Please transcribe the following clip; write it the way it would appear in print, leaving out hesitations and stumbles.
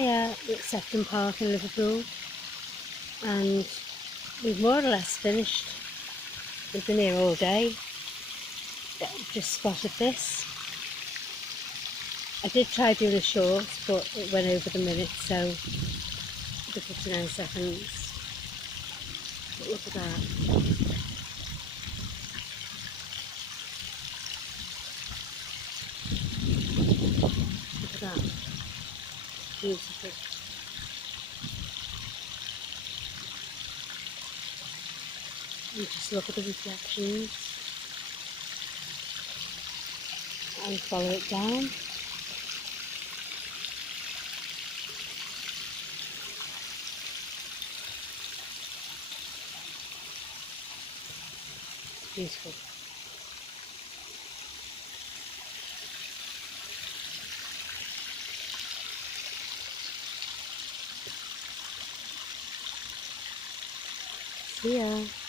Hiya, it's Sefton Park in Liverpool, and we've more or less finished. We've been here all day, but I've just spotted this. I did try doing a short, but it went over the minute, so the 59 seconds. But look at that. Look at that. Beautiful. And just look at the reflections and follow it down. Beautiful. See ya.